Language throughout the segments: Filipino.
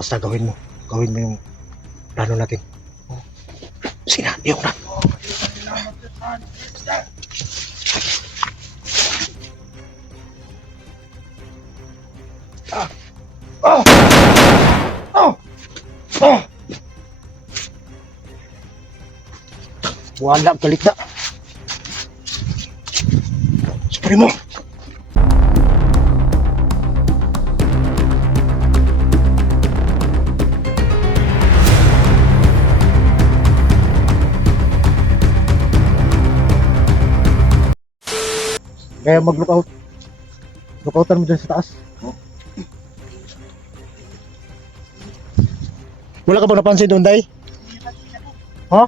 Basta gawin mo yung plano natin. Sige na, iyok na. Oh! Oh! Oh! Wala, galit na. Spray mo. Kaya mag-lookout. Lookoutan mo dyan sa taas. Wala ka bang napansin doon, Day? Ha?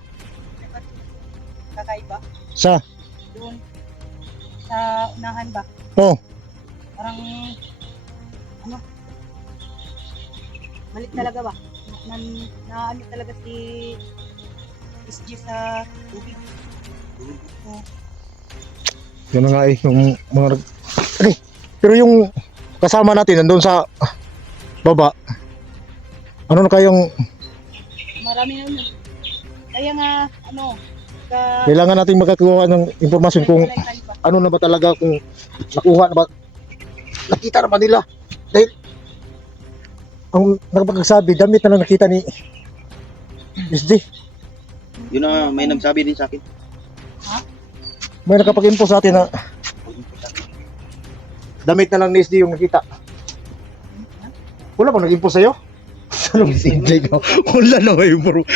Kakaiba? Sa? Doon. Sa unahan ba? Oh. Parang, ano? Balik talaga ba? Na ano talaga si SG sa tubig. Oh. Yun na nga eh, yung mga pero yung kasama natin nandun sa baba. Ano na kayong Marami na yun. Kaya nga, ano, kailangan natin makakuha ng impormasyon kung ano na ba talaga, kung nakuha na ba, nakita na ba nila. Dahil ang nakapagsabi, damit na lang nakita ni SG. Yun na, may nagsabi din sa akin. Ha? May nakapag-info sa atin na damit na lang ni SG yung nakita. Wala bang nag-info sa'yo? Anong si SG ko? Wala na kayo bro.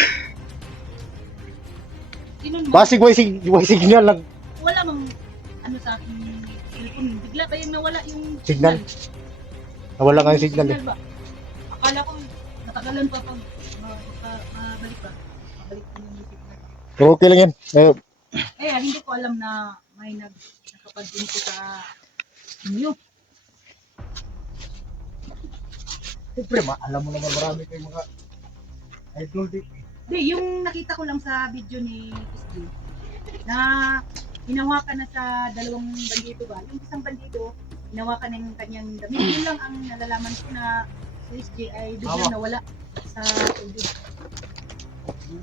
Sino naman? Basig way signal lang. Wala mang, ano sa aking cellphone. Bigla kayong nawala yung Signal. Nawala nga yung signal eh. ba? Akala ko, natagalan pa pag mabalik ba? Mabalik pa yung signal. Pero okay lang yan. Hindi ko alam na may nakapag-info sa inyo. Siyempre, alam mo naman marami kayong mga idol din. Hindi, yung nakita ko lang sa video ni SG na hinawakan na sa dalawang bandito ba? Yung isang bandito, hinawakan na yung kanyang damit. Yun lang ang nalalaman ko na si SG ay biglang nawala sa tubig.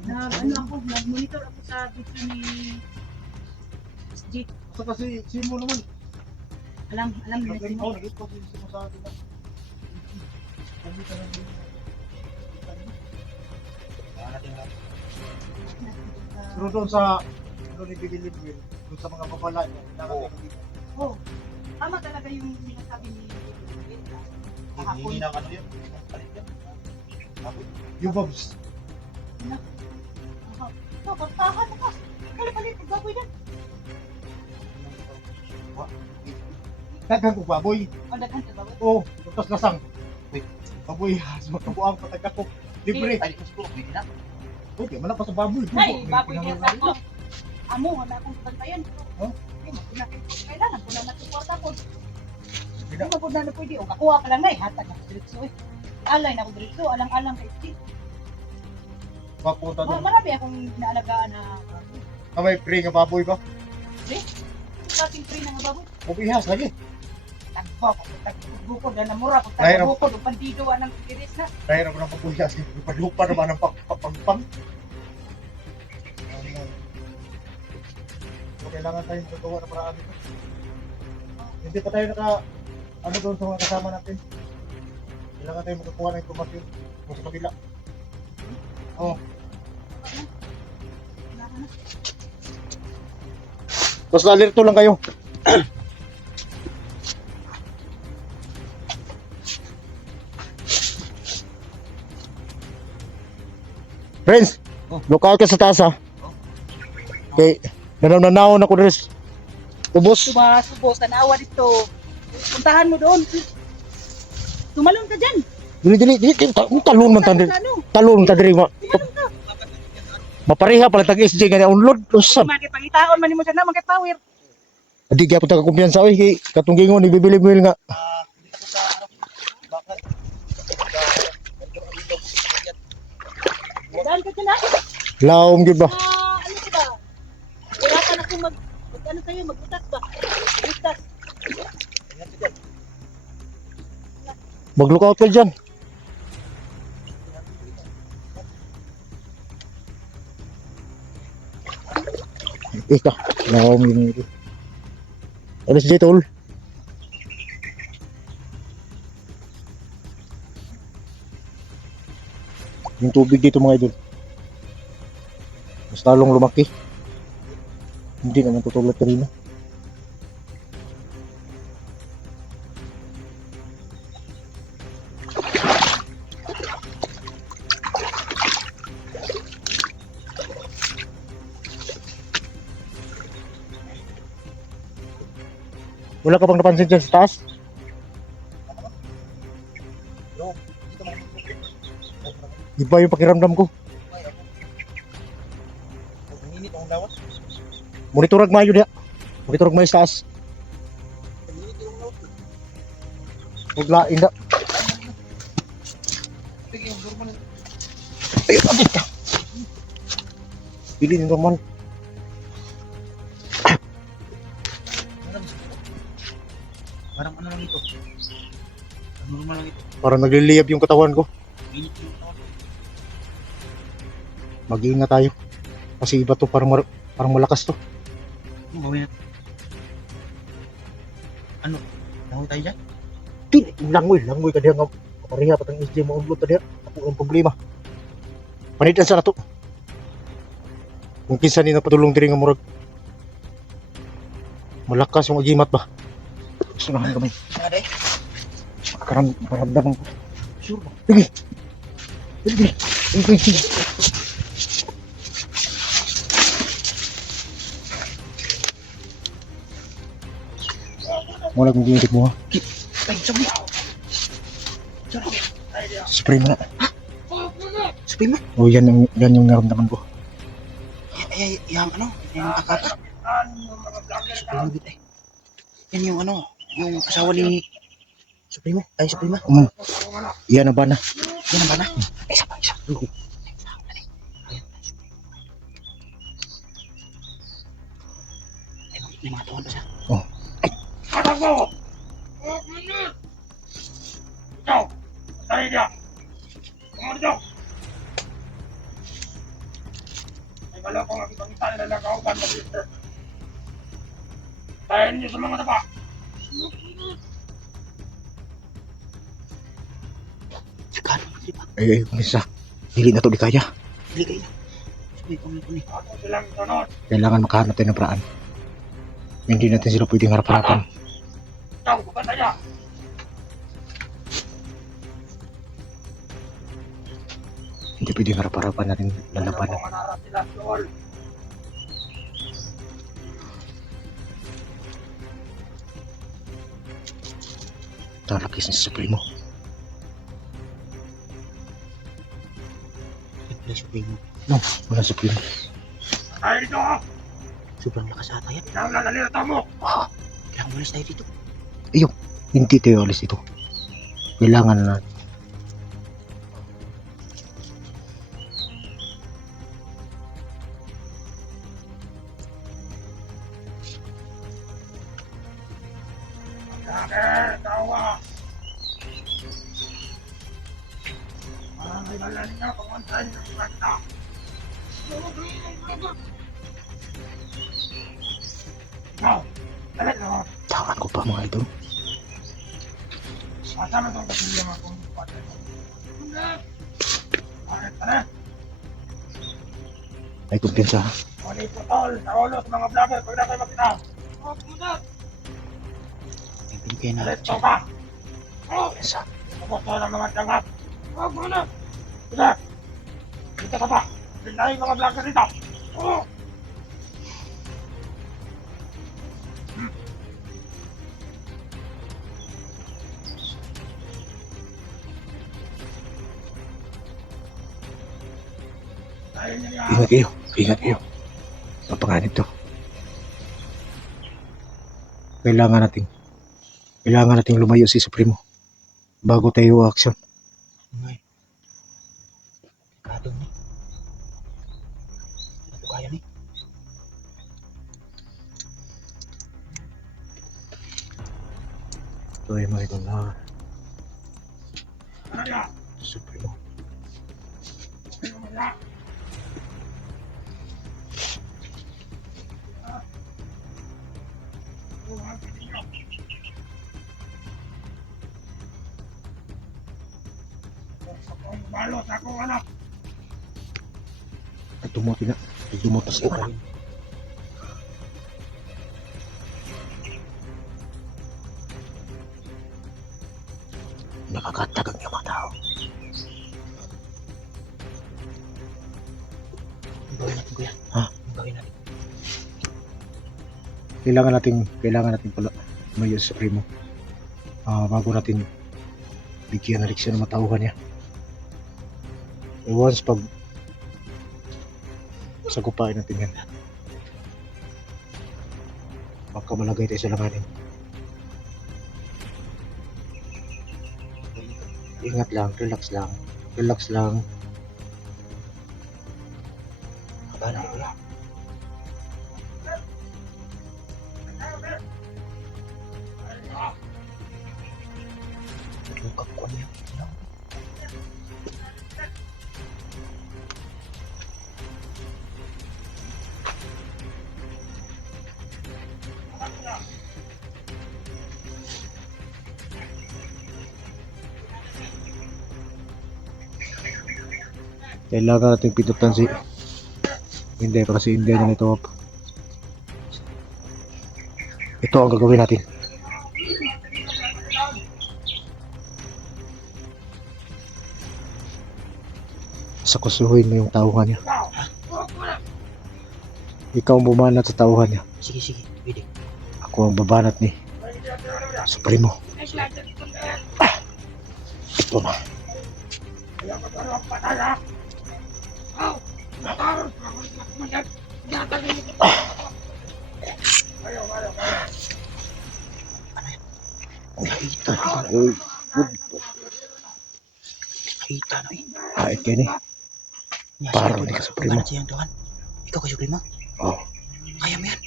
Nag-monitor ako sa video ni SG. Saka si mo naman. Alam niya Nag-ring sino. out, nag-ito mo sa atin. Pero doon sa doon ni Bibilin Will, doon sa mga babala niya, Oh, tama talaga yung sinasabi ni kahapon. Hindi na ano yun. Palit yan. yung Bobs. Pagtahan ka. Kali-palit, magbaboy na. Daghang ko baboy. Ang daghan ka ba? Oo, tutas lasang. Baboy, magkabuang patagak ko. Libre. Ay, di ko pwede na. Okay, malak pa sa baboy. Ay, baboy niya sa ako. Amo, wala akong bantayan. Oh? Kailangan ko na nagsuporta ko. Hindi Hindi mo na pwede. O, kakuha ka lang na eh. Hatag ako diretso eh. Alay na ako diretso. Alang-alang kay Steve. Papunta doon. Marami akong naalagaan na Kamay pre nga baboy ba? klaseng free na nga baboy. Mabihas lagi. Tagpo ko, tagbukod na namura ko, Ay, tagbukod, bandido anang iris na. Kaya naman ang pabihas. Ipalupa naman ang pagpang. So, kailangan tayong tutuwa na paraan dito. Hindi pa tayo ano doon sa mga kasama natin. Kailangan tayong makakuha ng informasyon kung sa kabila. Oo. Basta alerto lang kayo. Friends, look out ka sa taas ha. Okay, nananaw na ko rin. Ubos. Subos, tanawa dito. Puntahan mo doon. Tumalon ka dyan. Dili, talon man tandiri. Talon tandiri ma. Mapareha pala tag SJ nga unload. Usab. Makipangitaon man mo dyan na, makipower. Adi kaya punta ka kumpiyansa oy kay katong gingon nagbibilib-bil nga. Daan ka dyan ha. Laom gyud ba? Ano ka ba? Kailangan ako ano tayo, magbutas ba? Butas. Mag-look out ka diyan. Ika, nawa mo yun ito. Alas dito, tol. Yung tubig dito mga idol. Mas lalong lumaki. Hindi naman tutulad kanina. Wala ka bang napansin dyan sa taas? Iba yung pakiramdam ko. Init ang lawas. Monitorag mayo dia. Monitorag mayo sa taas. Init ang lawas. Huwag lain na. Sige, yung normal. Ay, abit ka. Pili ni normal. Parang ano lang ito. Normal lang ito. Parang nagliliyab yung katawan ko. Init yung lawas. Mag-iingat tayo. Kasi iba to, parang malakas to. Ano gawin natin? Ano? Langoy tayo dyan? Langoy ka diya nga. Kapariha patang SJ maunlot ka diya. Ako ang problema. Panitan sa na to. Kung kinsa ni napadulong diri nga murag malakas yung agimat ba. Sunahan kami. Ada eh. Karamdaman ko. Sure ba? Sige. Wala kong ginigit mo ha. Ay, sabi. Spray mo na. Sabi mo? O yan yung naramdaman ko. Yung ano? Yung kakata? Sabi mo, bit eh. Yan yung ano? Yung asawa ni... Sabi mo? Ay, sabi mo? Yan na ba na? Yan ang bana? Ay, isa pa. May mga tuwan pa siya. Oh. Atakbo! Ikaw! Tayo niya! Kumano niyo! May bala ko nga kitang tayo na nakahuban na sister. Tayo niyo sa mga tapa! Sikan, di ba? Ay, kumisa. Hindi na to di kaya. Hindi kayo. Sabi ko ni. Ako silang sunod! Kailangan makahanap tayo ng paraan. Hindi natin sila pwedeng harap-harapan. Ikaw! Bukata niya! Hindi pwedeng harap-harapan natin lalaban. Ano kung manarap sila doon? Talakis na sa Supremo. Wala sabi mo. Wala Supremo. Tayo dito ha! Sobrang lakas ata yan. Kailangan nalalirata mo! Kailangan umalis tayo dito. Hindi tayo alis ito. Kailangan na. Bakit? Tawa! Parang may bala niya pamantayin ng kanta. Ikaw! Dalit na mo! Tawan ko pa mga ito. Masama itong kasilya mga kung patay mo. Bakit ka na? Ay kumpiyansa. Mali putol sa ulo sa mga vlogger pag na kayo makita. May binigay na. Dalit ka pa! Kumpiyansa. Tapos to ng mga tiyangat. Huwag mo na! Sige! Dito ka pa! Bindahin mga vlogger dito! Dahil niya Ingat kayo. Ingat kayo. Papanganib to. Kailangan nating lumayo si Supremo bago tayo action. Ngay. Kadong ni. Ano ko kaya ni? Ito ay mga ito na ano niya? Supremo. Ano mo niya? ako ang ninyo. Akong balo sa akong anak. Dumoti na. Dumotas ko. Nakakatagang yung mga tao. Ang gawin natin, kuya. Ha? Ang gawin natin. Kailangan natin pala mayo sa primo. Bago natin bigyan ng leksyon ng matauhan niya. Once pag sagupain natin yan, baka malagay tayo sa langanin. Ingat lang, relax lang. Relax lang. Haba na, kuya. Lukap ko niya. Kailangan natin pitutan si hindi kasi hindi na ito. Ito ang gagawin natin. Sakusuhin mo yung tauhan niya. Ikaw ang bumanat sa tauhan niya. Sige, sige. Pwede. Ako ang babanat ni Supremo. Ito na. Kaya ko pero ang patay ha. Aw! Matawag! Magat! Gatagin mo! Ayaw. Nakita na. Uy, Nakita na eh. kahit kayo ni. Parang hindi ka Supremo. Ano siyang tuhan? Ikaw ka Supremo? Oh, Kaya mo yan.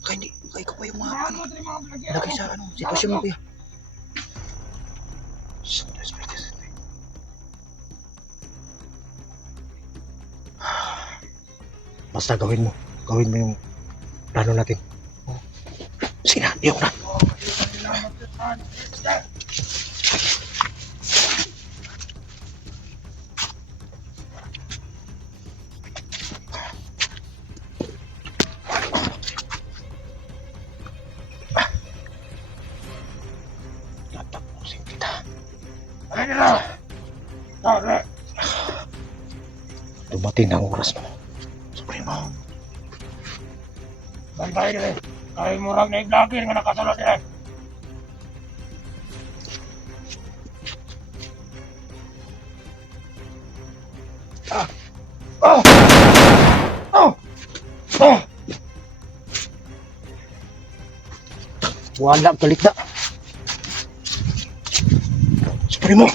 Kaya hindi. Kaya ikaw pa yung mga lagay sa sitwasyon mo, kuya. basta gawin mo yung plano natin. Sige na, iyok na. Tatapusin kita. Ayun na! Tara! Dumating ang oras mo, Supremo. Bantay dire! Kaya mo rang na-vlogger nga nakasulod dire! Oh! Oh! Oh! Wala balik na. Supremo.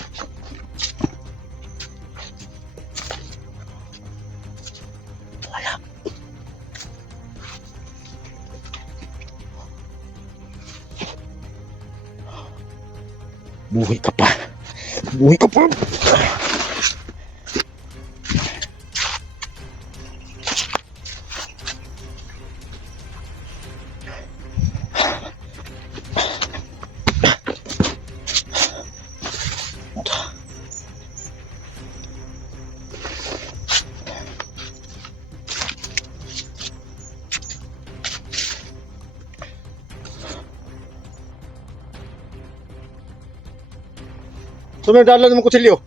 Wala. Buhay ka pa. Buhay ka pa. Sumerdala ng kutsilyo.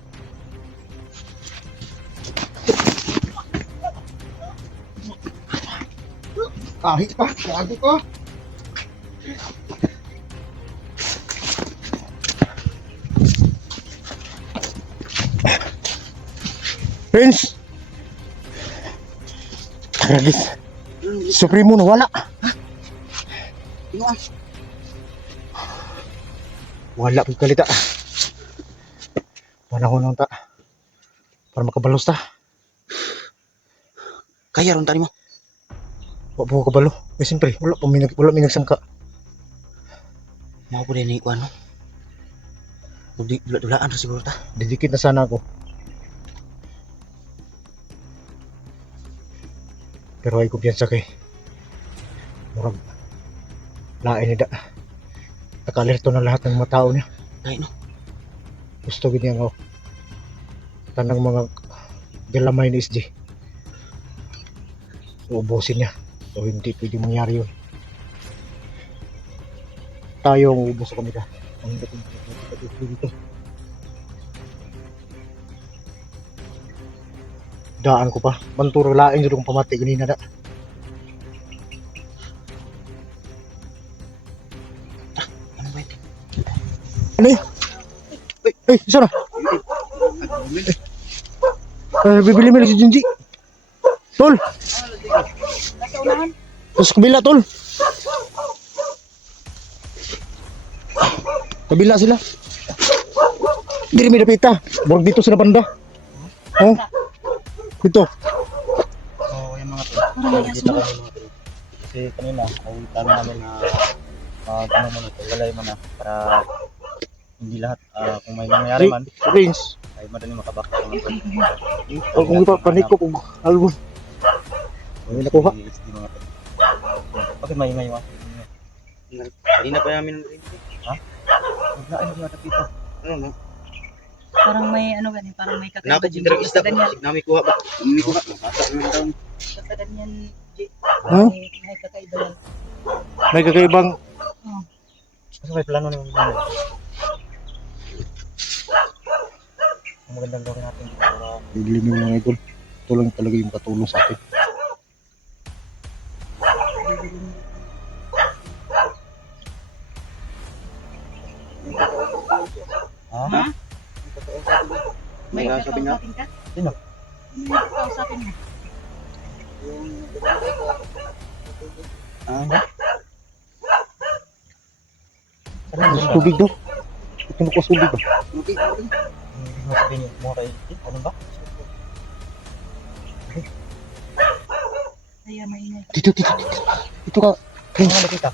Kahit pa, sabi ko. Prince! Tragis. Supremo nawala. Ino ang. Wala pong kalita. Panahon lang ta. Para makabalos ta. Kaya ron tani mo. Wala po kabalo. Eh siyempre, wala may nagsangka. Mao po din ni kuan no. Dula-dulaan ra siguro ta. Didikit na sana ako. Pero ay kumpiyansa kay. Murag. Lain nida. Nakalerto na lahat ng mga tao niya. Ay, no. Gusto niya nga tanang mga galamay ni SG. Uubusin niya. So hindi pwede mangyari yun. Tayo ang uubos sa kanila. Ang dating dito. Daan ko pa. Manturo lain dito kung pamati ganina na. Ano ba ito? Ano yun? Ay, isa na. Bibili mo lang si Junji. Tol. Nasa unahan. Sa kabila, tol. Kabila sila. Diri may napita. Borg dito sila banda. Oh. Dito. Oo, yung mga tol. Dito kami mga tol. Kasi kanina, ay kami namin na ano muna to, walay mo na para hindi lahat kung may nangyayari man Prince. ay madali makabak naman to. Kung ipa panik ko kung album. May nakuha. Di mga tol. Bakit maingay mo? Kanina pa namin ha? Wala ay mga dito. Ano no? Parang may ano ganun, parang may kakaiba Nakapag dyan. interview Basta isda ganyan. Nami kuha ba? Nami kuha. Bata naman daw. Basta ganyan. Ha? May kakaiba yan. May kakaibang Kasi may plano naman ano. Ang magandang gawin natin dito para bibili mo mga idol. Ito lang talaga yung katulong sa atin. ha? May May sabi nga? kakausapin ka? Sino? May kakausapin mo. Ah, Gusto tubig daw. Ito mo ko tubig ba? hindi mo sabihin mo kay ano ba? Kaya maingay. Dito. Dito ka. Ano nga nakita?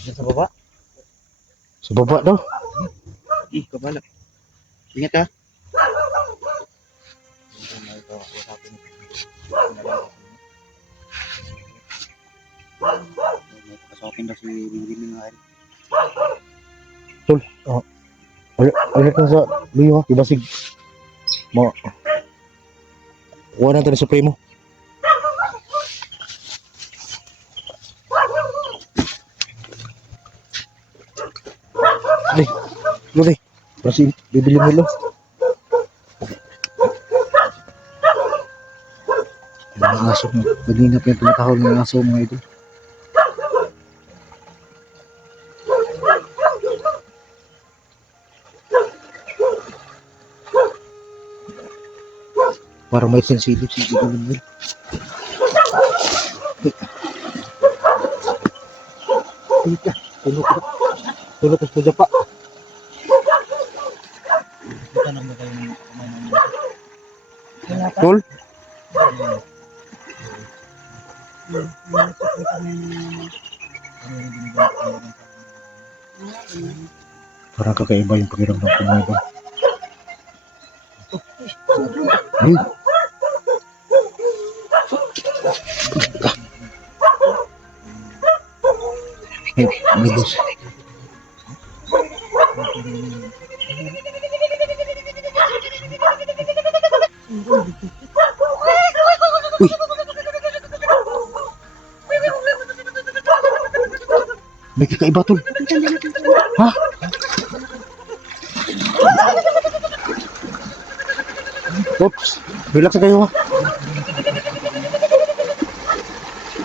Diyan sa baba? Sa baba daw. Kabala. Ingat ka. Pasokin daw si Bibili nga. Tol. Alit na sa luyo ha. Ibasig. Kuha natin ang supremo. Ay, Luli. Kasi bibili mo lang. Mga aso mo. Kanina pa yung pinakahol ng aso mga ito. Parang may sensitive si Bibili mo. Ika. Tulog ko sa pa. Kita na mo kayo ng Tol. Parang kakaiba yung pakiramdam ko mga ito. Ay. Ay, amigos. Uy. May kakaiba tol. Ha? Oops. Relax na kayo ha.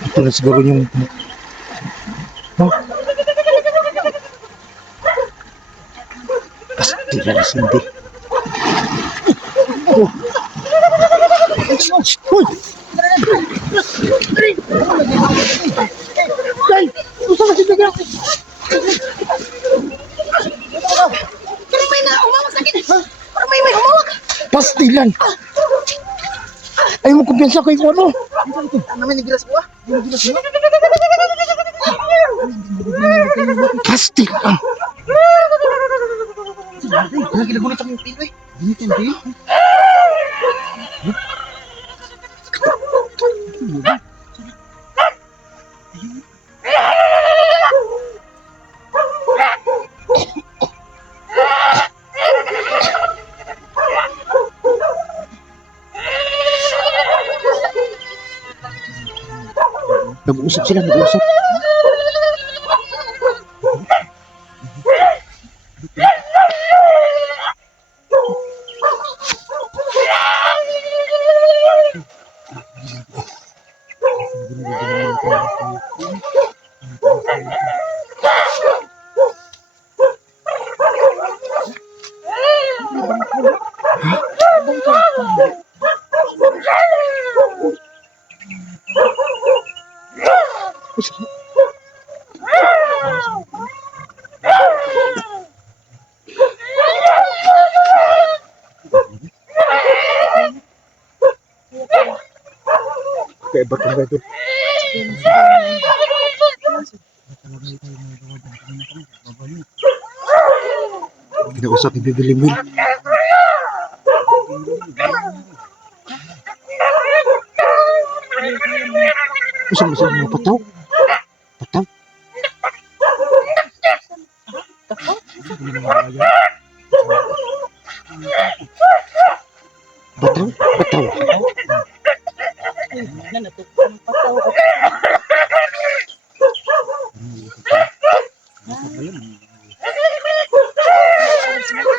Ito na siguro yung... Ha? Pasti na sindi. Oh. Uy! Day! Gusto ka sindi ka? Parang may umawak sa akin. Parang may umawak. Pastilan! Ay mo kumpiyansa kay ano? Ano naman yung gilas mo ah? Pastilan! Lagi nagulat ako yung pilo eh. Gunit yung pilo? Nag-uusap sila, nag-uusap. Kaya ba't ang ito? Kinausap ni Bibi Limil. Usap mga pataw. Pataw. Pataw. Pataw.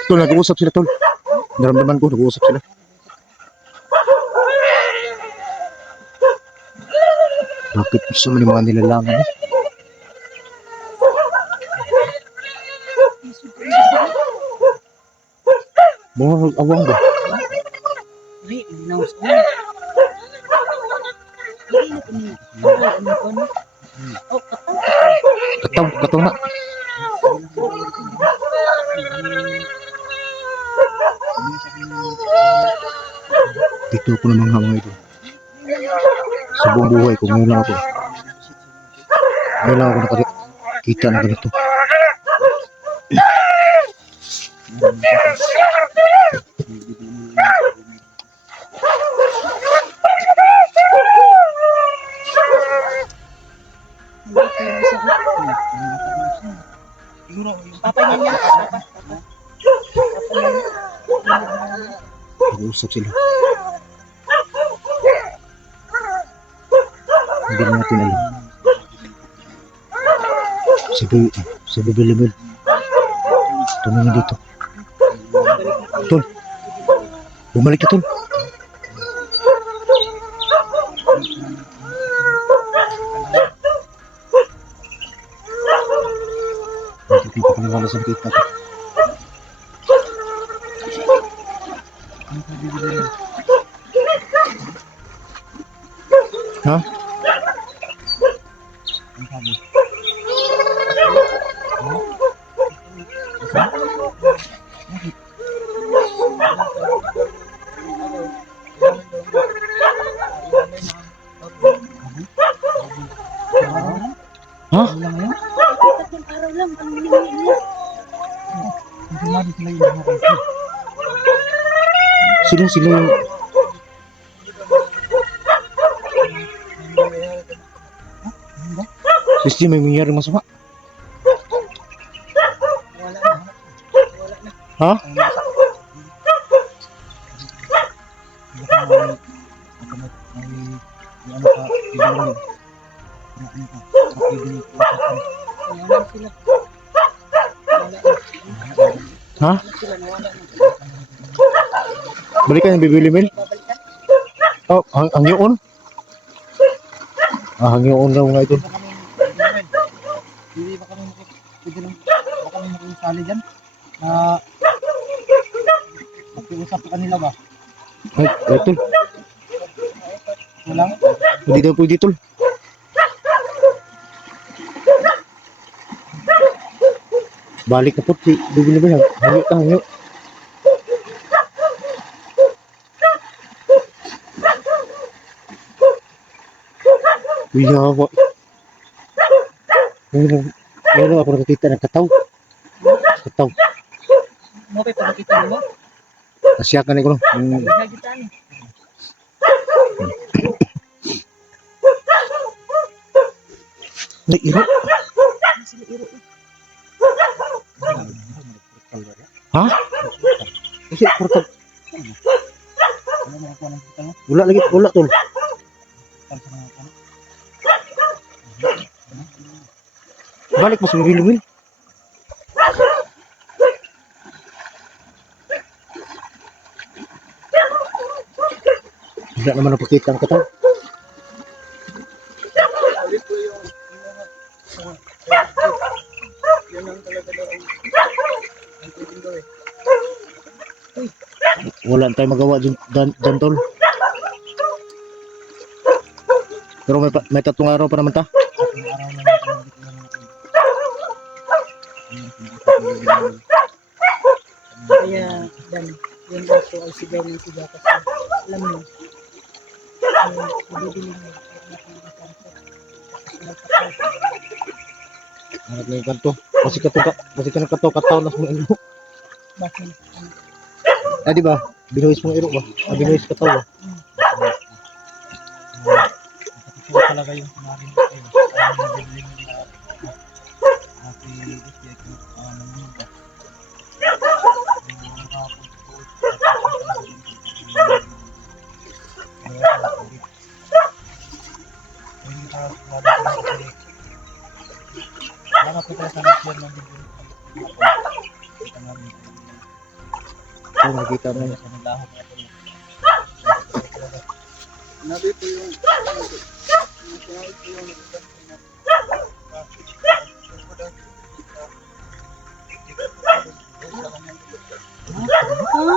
Tol, nag-uusap sila, Tol. Naramdaman ko, nag-uusap sila. Bakit gusto mo yung mga nilalangan eh? Mga awang ba? Kataw, kataw na. Dito ako ng mga ito. Sa buong buhay ko, ngayon lang ako. Ngayon lang ako nakakita na ganito. Papa niya. Nag-uusap sila. Hindi na natin alam. Si Bibi Limil. Tumingin dito. Tol. Bumalik ka, Tol. Hindi pa kami wala sa kita. Ha? Ha? Araw lang, ang minimili. Sila yung... Pasti may mangyari masama. Ha? Ha? Balikan yung Bibi Limil? Oh, ang yun? Ah, ang yun daw nga ito. Hindi ba kami makikisali dyan? Na mag-iusap sa kanila ba? Ay, Tol. Walang? Hindi daw pwede, Tol. Balik na po, Bibi Limil. Hangyo ka, hangyo. Yawa. Ngayon ako nakakita ng kataw. Kataw. Mo pa pakita mo. Nasyakan ko no. Nagita ni. Nairo. Ha? Kasi portal. Wala lagi, wala tol. Balik mo sa Wilwil. Wala naman napakita ang katawan. Wala tayong magawa dyan tol. Pero may tatlong araw pa naman ta. Kaya, dan, yung baso ay sigaw ng sigaw kasi alam mo, ibibili mo. Hanap na yung kanto. Kasi ka nagkato kataw na kung ilo. Bakit? Ah, di ba? Binuhis mong ilo ba? Ah, binuhis kataw ba? Ito talaga yung sinabi ko sa'yo. Ang nabibili mo na si Gusti ay naman ba? Salamat po tayo sa nag-share ng video. So, nakikita mo yun. Sa naglahat na ito. Nabi po yung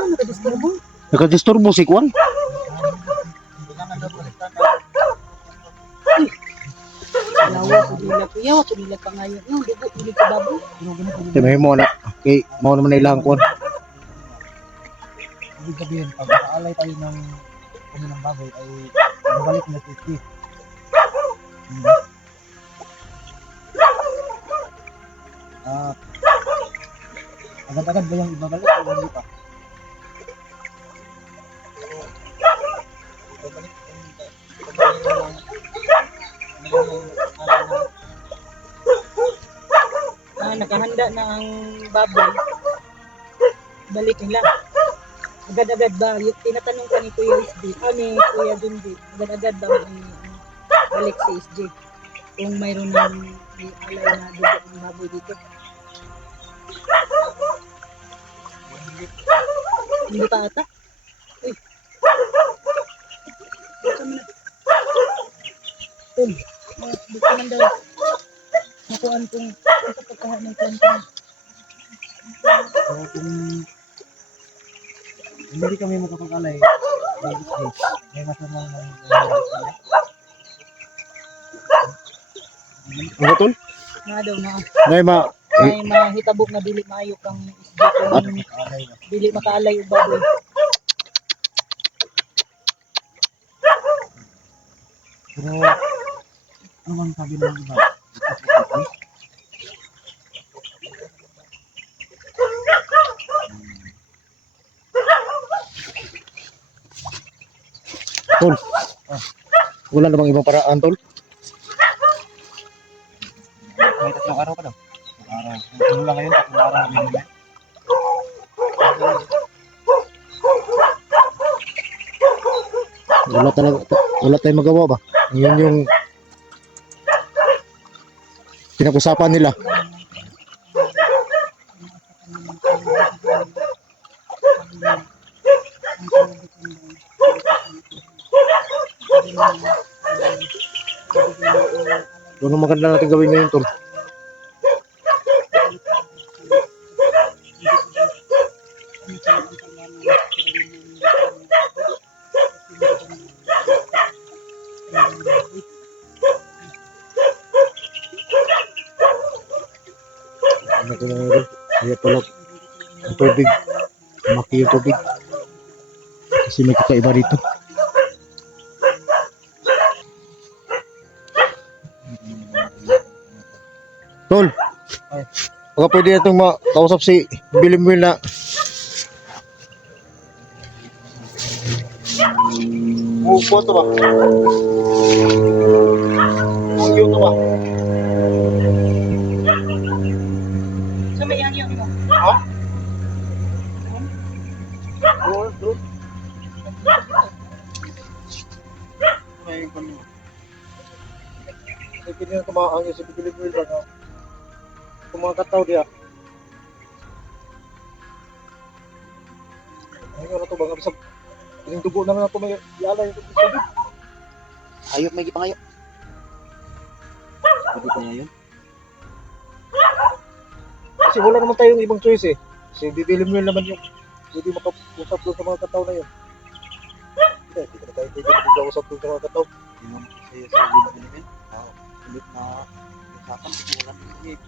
Nakadisturbo. Nakadisturbo si Kwan. Yawa ko nila pa ngayon. Yung dugo, hindi ko babo. Sabi mo na. Okay, mau naman na ilang Kwan. Ibig sabihin, pag nakaalay tayo ng ng baboy ay babalik na 50. Diba? Agad-agad ba yung ibabalik o hindi pa? Nakahanda na ang baboy. Balik nila. Agad-agad ba? Yung tinatanong ka ni Kuya SJ, ni Kuya Junji, agad-agad ba balik si SJ? Kung mayroon ng alay na dugo ng baboy dito. Hindi pa ata? Uy. Dito mo na. Dito man daw. Nakuhaan kong pagkakahan ng kwento. So kung hindi kami makapag-alay, may masamang Ano tol? Nga daw na. May May mahitabog na dili maayo kang SJ kung alay na. dili makaalay yung baboy. Pero ano bang sabi ng iba? Tol. Wala namang ibang paraan tol. May tatlong araw pa daw. Tatlong araw. Ano lang ngayon? Tatlong araw. Wala talaga, wala tayong magawa ba? Yun yung pinag-usapan nila. Ano maganda natin gawin ngayon tol? Ano ko yung ngayon? Kaya pala ang tubig. Maki yung tubig. Kasi may kakaiba rito. Tol, baka pwede na itong makausap si Bilimwil na upo ito ba? Upo ito ba? So may hangyo mo. Ha? Oo, bro. May pwede na ito makahangyo si Bilimwil ba? Itong mga kataw diya. Ngayon na to bang abisag. Piling dugo na ito may yala yung tubig. Hayop may gipangayo. Pwede pa niya yun? Kasi wala naman tayong ibang choice eh. Kasi didilim yun naman yung hindi makausap doon sa mga kataw na yun. Hindi na tayo pwede makausap doon sa mga kataw. Yung mga sa'yo sa video namin. Ulit na usapan. Wala na yun.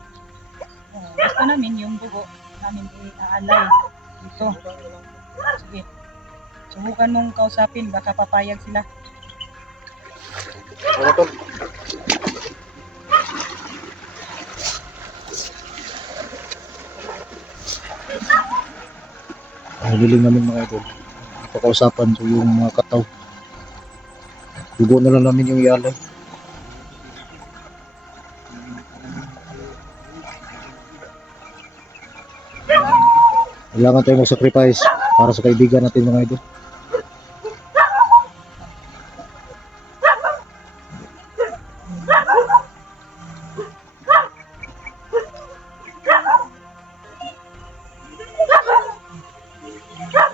Gusto namin yung dugo namin iaalay dito. Sige. Subukan mong kausapin, baka papayag sila. Ano to? Ang hiling namin mga idol. Pagkausapan so yung mga kataw. Dugo na lang namin yung ialay. Kailangan tayong mag-sacrifice para sa kaibigan natin mga idol.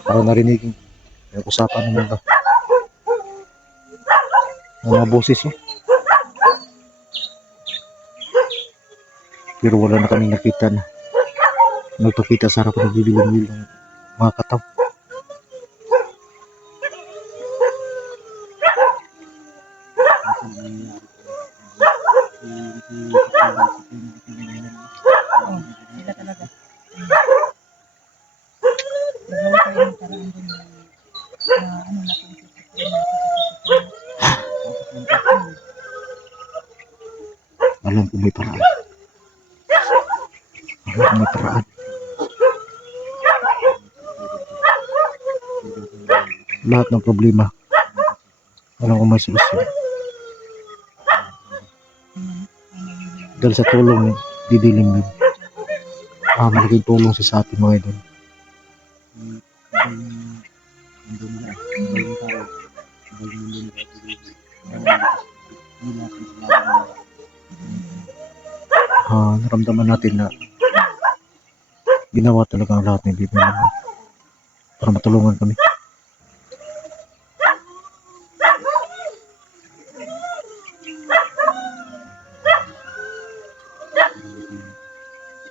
Para narinig yung usapan ng mga boses niya. Pero wala na kami nakita na nagpakita sa harapan ng bibilang ng mga kataw. Sila talaga. Nagawa kayo ng paraan din na ano na kung Alam ko may paraan. Alam ko may paraan. Lahat ng problema. Alam ko may solusyon. Dahil sa tulong didilim yun. Malaking tulong sa atin mga idol. Naramdaman natin na ginawa talaga ang lahat ng bibigyan namin para matulungan kami.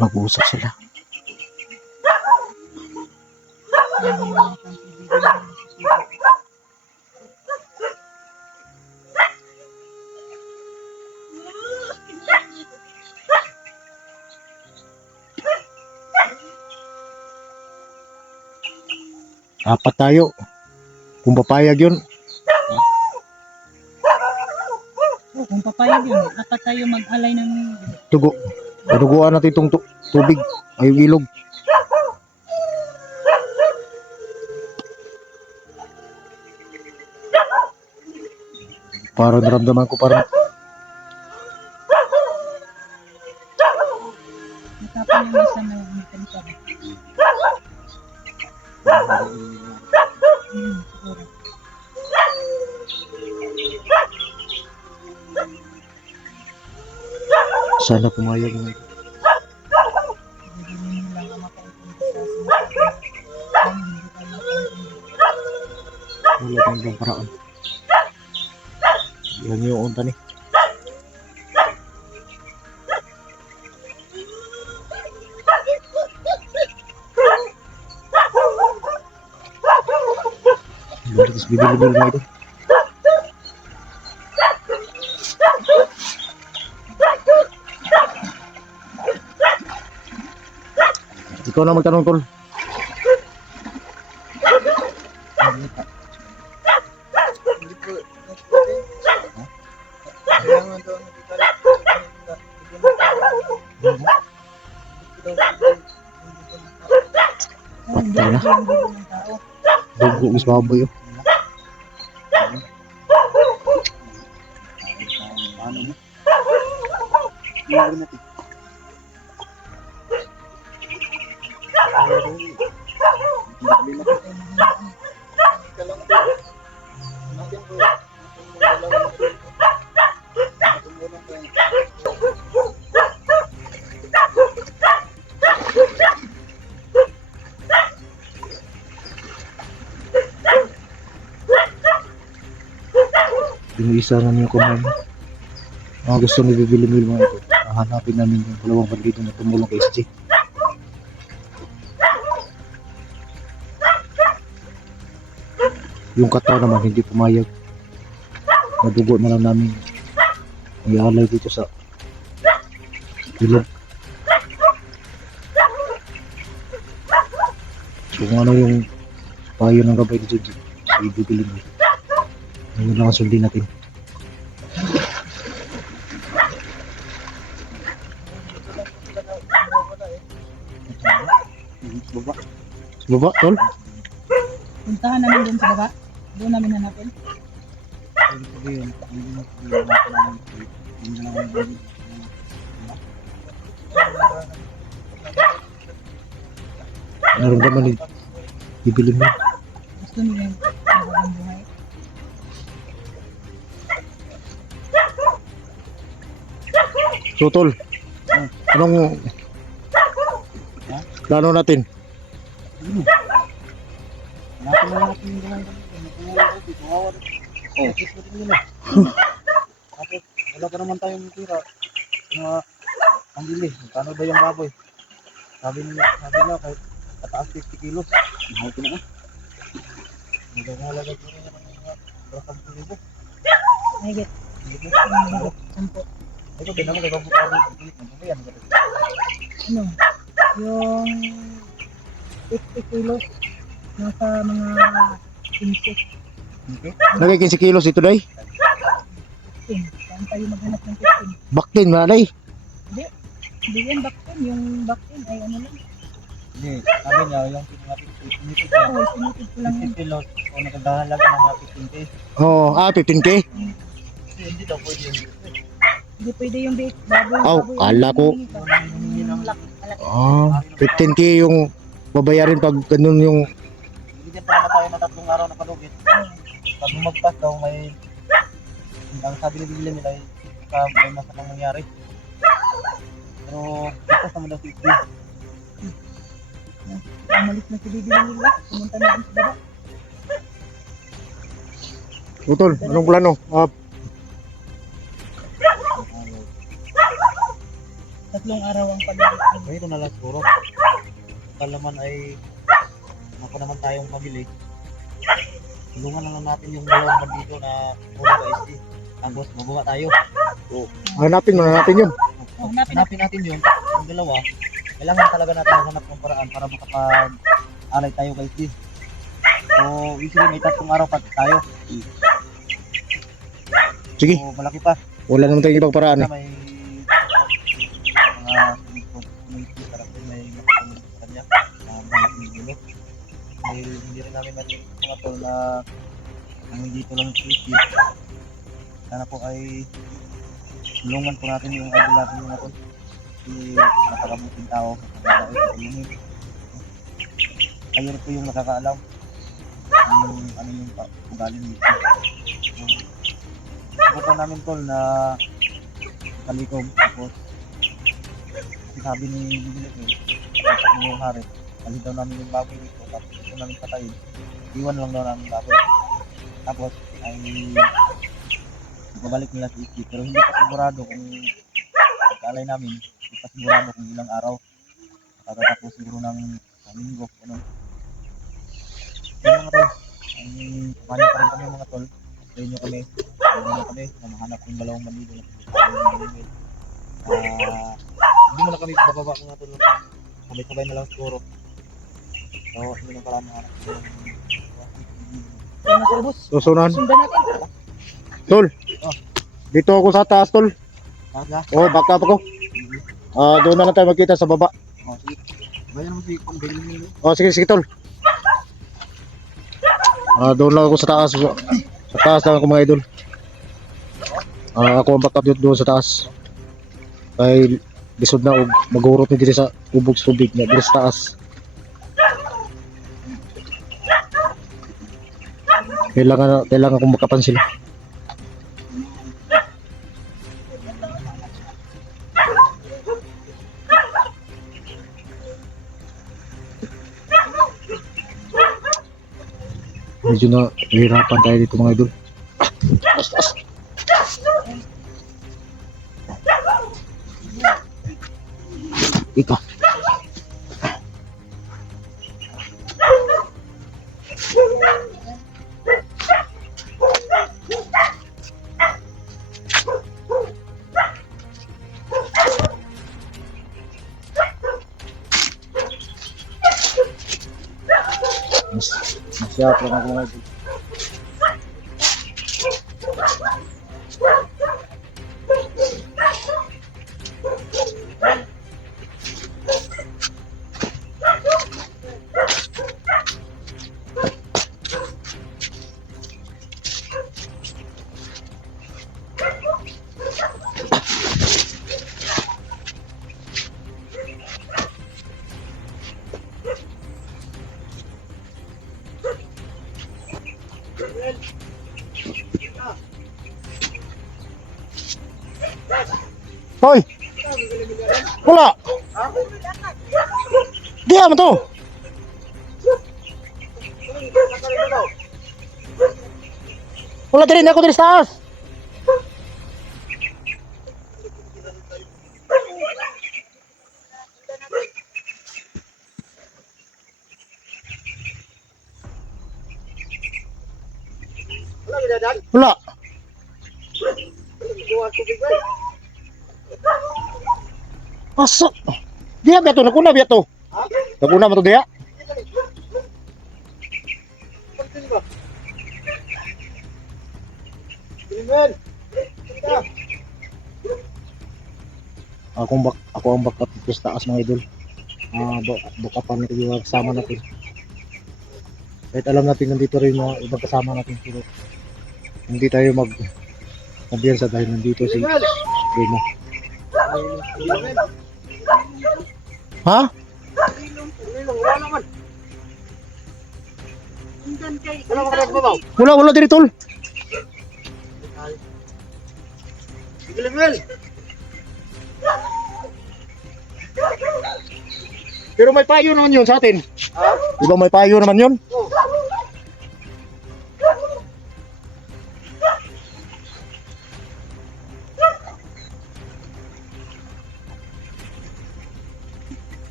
Mag-uusap sila. Apat tayo. Kung papayag yun, kung papayag yun, dapat tayo mag-alay ng dugo. Paduguan natin itong tubig ay yung ilog. Para naramdaman ko parang matapang yung isa na magmekanika. Siguro. sana pumayag mo. Hindi nyo lang ang makaintindi sa sinasabi. Hindi tayo makaintindi. Wala tayong ibang paraan. Yan yung unta ni. Baris bibili-bili mo ito. Ikaw na magtanong, tol. Kailangan daw nagkakalit. Hindi Patay na. yung dugo ng tao. Dugo is baboy. Paano mo? Tingnan natin. Tinuisa nga niyo kumain. Mga gusto ni bibili mo mga ito. Hanapin namin yung dalawang bandido na tumulong kay SG. Yung kataw naman hindi pumayag. Nadugo na lang namin. Ialay dito sa ilog. So kung ano yung payo ng gabay ni Jojo, so ibibili mo. Ngayon lang ang sundin natin. Baba. Sa baba, tol? Puntahan namin doon sa baba. Doon namin hanapin. Ibig sabihin, hindi mo sabihin natin hindi na lang ang bagay. Naramdaman ni bibili mo. Gusto nila yung magandang buhay. So tol, anong plano natin? Hanapin mo lang natin yung dalawang bandido. Kawawa rin. Focus mo din nila. Tapos, wala pa naman tayong tira na pambili. Kano ba yung baboy? Sabi nila kahit pataas 50 kilos. Mahal ko na. Magagalaga ko rin naman yung mga 10,000. Mahigit. Hindi mo. Mahigit. 10. Ito, pinamang gagawin ng pilit ng bumayan. Ano? Yung 50 kilos. Nasa mga 15. Okay? Nagay 15 kilos ito day? 15. Saan tayo maghanap ng 15? Baktin manay. Hindi yan baktin. Yung baktin ay ano lang. Hindi, sabi niya, yung pinamapit sinipid niya. Oo, sinitid ko lang 50 yun. kilos o nagdahalaga ng mga 15K. Oh, 15K. Hindi daw pwede yun. Hindi pwede yung baboy. Aw, kala ko. Yung laki. Ah, 15K yung babayarin pag ganun yung Bigyan pa naman tayo ng 3 araw na kalugit. Pag lumagpas daw may ang sabi ni bibili nila ay may masamang nangyari. Pero ito naman daw si Isbi. Umalis na si Bibi nila. Pumunta na din sa baba. utol, anong plano? Tatlong araw ang pagbibig. Ito na lang siguro. Total naman ay ako naman tayong pamili. Tulungan na lang natin yung dalawang bandido na mula sa SG. Tapos magawa tayo. Hanapin mo na natin yun. Hanapin natin yun. Yung dalawa. Kailangan talaga natin maghanap ng paraan para makapag-alay tayo kay SG. So, usually may 3 araw pa tayo. Sige, So, malaki pa. wala naman tayong ibang paraan. Na may mga community para kung may makatulong sa kanya na mga pinigulo. Dahil hindi rin namin natin mga tol na nandito lang sa SG. Sana po ay tulungan po natin yung idol natin mga tol. Kasi napakabuting tao. Napakabait. Kayo rin po yung nakakaalam yung ano yung ugali dito. Subukan namin tol na kalikom. Tapos sabi ni Bibili ko, tapos yung hari, kali daw namin yung baboy dito. Tapos ito namin patayin. Iwan lang daw namin baboy. Tapos ay babalik nila sa isip. Pero hindi pa sigurado kung pagkaalay namin. Hindi pa sigurado kung ilang araw. Pagkatapos siguro ng linggo. Ano. Yung mga tol, ay kumanin pa rin kami mga tol. Sa inyo kami. Ano kami, na mahanap yung dalawang bandido na pinagkakaroon. Hindi mo na kami bababa mga tol. Sabay-sabay na lang siguro. So, hindi na pala mahanap. Ano sa ubos? Susunan. Sundan natin. Tol, dito ako sa taas, tol. Taga? Oh, backup ako. Doon na lang tayo magkita sa baba. O, sige. Bayan mo si Pambili nilo. Oh, sige, sige, tol. Doon lang ako sa taas. Sa taas lang ako mga idol. Ako ang backup doon sa taas. Ay, lisod na og magurot ni diri sa ubog sa tubig na diri sa taas. Kailangan akong makapan sila. Medyo na hihirapan tayo dito mga idol. Ika. Masya po mga idol. Hoy! Wala! Diya mo to! Wala din ako din sa taas! Wala! Asa? Diya ba to? Nakuna ba to? Nakuna mo to diya? Ako ang backup sa taas mga idol. Backupan natin yung kasama natin. Kahit alam natin nandito rin mga ibang kasama natin pero hindi tayo magbiyansa dahil nandito si Remo. Ha? Wala diri tol. Pero may payo naman yun sa atin. Di ba may payo naman yun?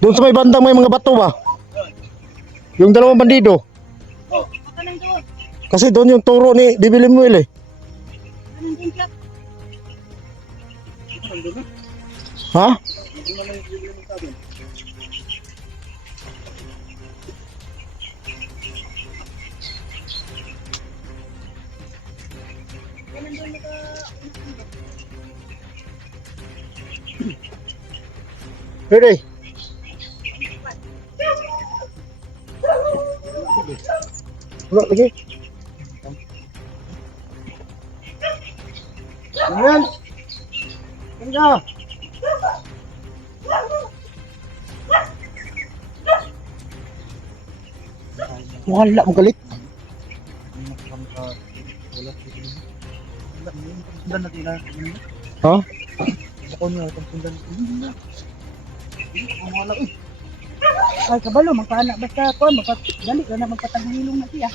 Doon sa may bandang may mga bato ba? Yung dalawang bandido. Kasi doon yung turo ni Bibi Limuel eh. Ha? Ready? Wala lagi. Ayan. Tingga. Wala mo galit. Ha? Ay, kabalo, magkaanak basta ko, magpadali ka na magpatagilong na siya.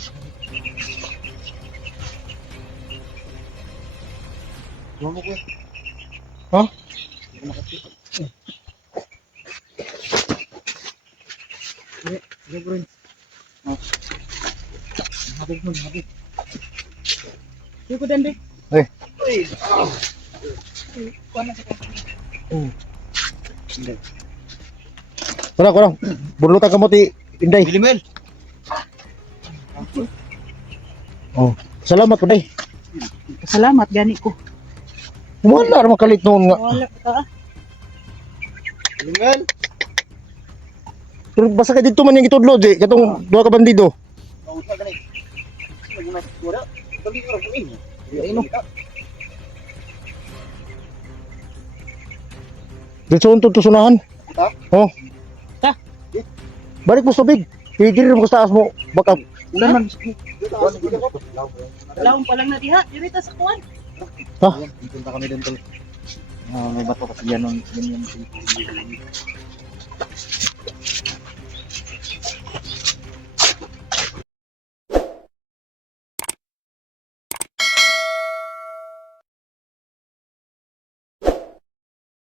Ha? Di ko din, Eh. kuha na sa Wala. Burlutan ka mo ti Inday. Bilimel. Oh, salamat po day. Salamat, gani ko. Wala naman kalit noon nga. Wala ka. Bilimel. Pero basta ka dito man yung itudlo, di. Katong dua ka bandido. Dito ang tutusunahan. Ha? Oh. Ta. Balik mo sa tubig. Higil mo sa taas mo. Baka. Ulan man. Laong pa lang na diha, dirita sa kuwan. Ha? Punta kami doon tol. May bato kasi yan yung